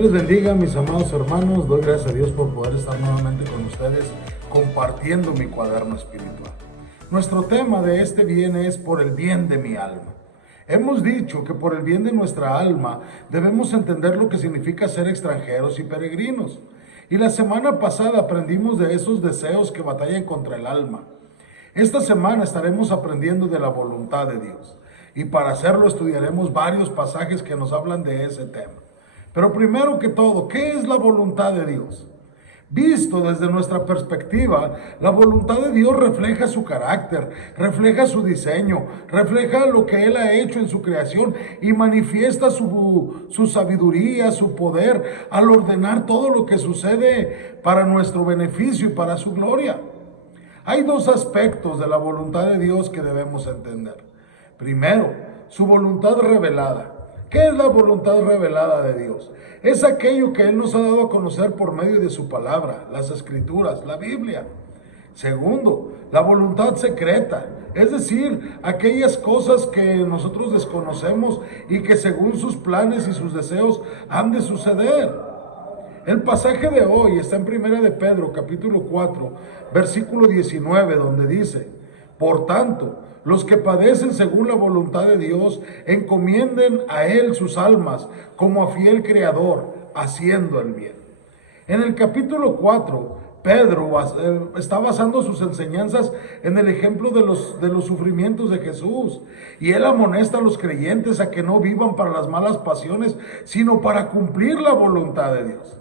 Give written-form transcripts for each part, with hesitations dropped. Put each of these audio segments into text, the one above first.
Dios les bendiga, mis amados hermanos. Doy gracias a Dios por poder estar nuevamente con ustedes compartiendo mi cuaderno espiritual. Nuestro tema de este viene es por el bien de mi alma. Hemos dicho que por el bien de nuestra alma debemos entender lo que significa ser extranjeros y peregrinos. Y la semana pasada aprendimos de esos deseos que batallan contra el alma. Esta semana estaremos aprendiendo de la voluntad de Dios. Y para hacerlo estudiaremos varios pasajes que nos hablan de ese tema. Pero primero que todo, ¿qué es la voluntad de Dios? Visto desde nuestra perspectiva, la voluntad de Dios refleja su carácter, refleja su diseño, refleja lo que Él ha hecho en su creación y manifiesta su sabiduría, su poder al ordenar todo lo que sucede para nuestro beneficio y para su gloria. Hay dos aspectos de la voluntad de Dios que debemos entender. Primero, su voluntad revelada. ¿Qué es la voluntad revelada de Dios? Es aquello que Él nos ha dado a conocer por medio de su palabra, las Escrituras, la Biblia. Segundo, la voluntad secreta, es decir, aquellas cosas que nosotros desconocemos y que según sus planes y sus deseos han de suceder. El pasaje de hoy está en 1 de Pedro, capítulo 4, versículo 19, donde dice: por tanto, los que padecen según la voluntad de Dios, encomienden a Él sus almas como a fiel Creador, haciendo el bien. En el capítulo 4, Pedro está basando sus enseñanzas en el ejemplo de los sufrimientos de Jesús. Y él amonesta a los creyentes a que no vivan para las malas pasiones, sino para cumplir la voluntad de Dios.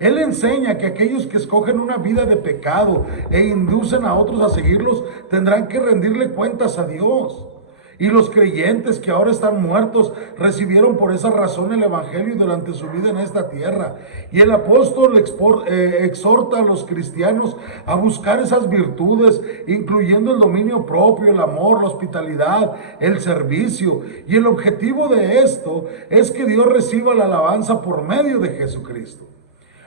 Él enseña que aquellos que escogen una vida de pecado e inducen a otros a seguirlos tendrán que rendirle cuentas a Dios. Y los creyentes que ahora están muertos recibieron por esa razón el Evangelio durante su vida en esta tierra. Y el apóstol exhorta a los cristianos a buscar esas virtudes, incluyendo el dominio propio, el amor, la hospitalidad, el servicio. Y el objetivo de esto es que Dios reciba la alabanza por medio de Jesucristo.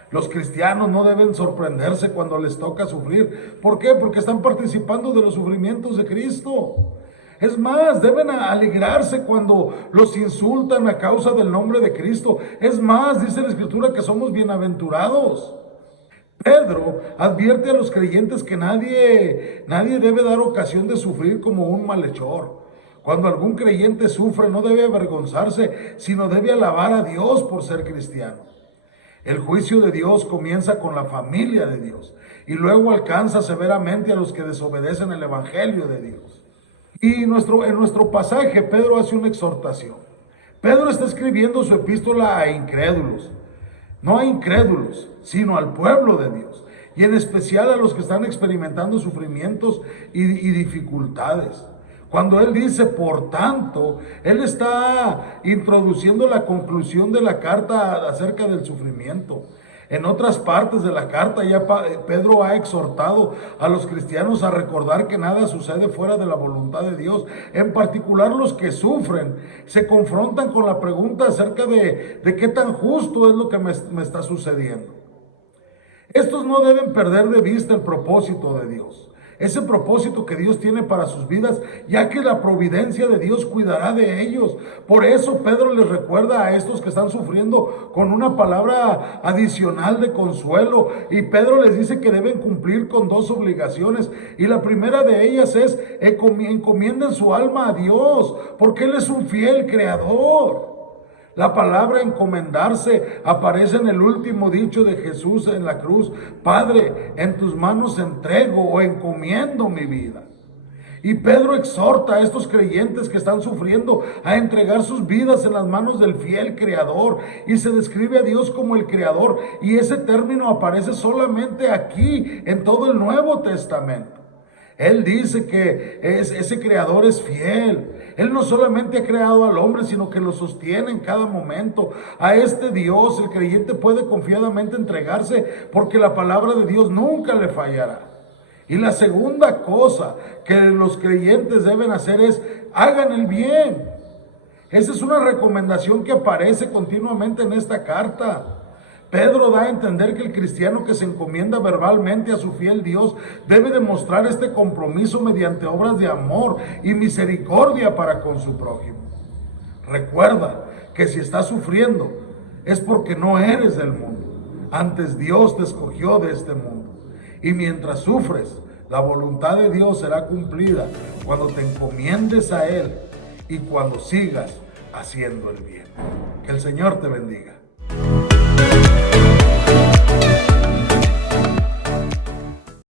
Los cristianos no deben sorprenderse cuando les toca sufrir. ¿Por qué? Porque están participando de los sufrimientos de Cristo. Es más, deben alegrarse cuando los insultan a causa del nombre de Cristo. Es más, dice la Escritura que somos bienaventurados. Pedro advierte a los creyentes que nadie debe dar ocasión de sufrir como un malhechor. Cuando algún creyente sufre, no debe avergonzarse, sino debe alabar a Dios por ser cristiano. El juicio de Dios comienza con la familia de Dios y luego alcanza severamente a los que desobedecen el Evangelio de Dios. Y en nuestro pasaje, Pedro hace una exhortación. Pedro está escribiendo su epístola a incrédulos, no a incrédulos, sino al pueblo de Dios, y en especial a los que están experimentando sufrimientos y dificultades. Cuando él dice, por tanto, él está introduciendo la conclusión de la carta acerca del sufrimiento. En otras partes de la carta ya Pedro ha exhortado a los cristianos a recordar que nada sucede fuera de la voluntad de Dios. En particular los que sufren se confrontan con la pregunta acerca de qué tan justo es lo que me está sucediendo. Estos no deben perder de vista el propósito de Dios. Ese propósito que Dios tiene para sus vidas, ya que la providencia de Dios cuidará de ellos. Por eso Pedro les recuerda a estos que están sufriendo con una palabra adicional de consuelo. Y Pedro les dice que deben cumplir con dos obligaciones. Y la primera de ellas es encomienden su alma a Dios, porque Él es un fiel creador. La palabra encomendarse aparece en el último dicho de Jesús en la cruz: Padre, en tus manos entrego o encomiendo mi vida. Y Pedro exhorta a estos creyentes que están sufriendo a entregar sus vidas en las manos del fiel Creador. Y se describe a Dios como el Creador. Y ese término aparece solamente aquí, en todo el Nuevo Testamento. Él dice que ese Creador es fiel. Él no solamente ha creado al hombre, sino que lo sostiene en cada momento. A este Dios el creyente puede confiadamente entregarse, porque la palabra de Dios nunca le fallará. Y la segunda cosa que los creyentes deben hacer es: hagan el bien. Esa es una recomendación que aparece continuamente en esta carta. Pedro da a entender que el cristiano que se encomienda verbalmente a su fiel Dios debe demostrar este compromiso mediante obras de amor y misericordia para con su prójimo. Recuerda que si estás sufriendo, es porque no eres del mundo. Antes Dios te escogió de este mundo. Y mientras sufres, la voluntad de Dios será cumplida cuando te encomiendes a Él y cuando sigas haciendo el bien. Que el Señor te bendiga.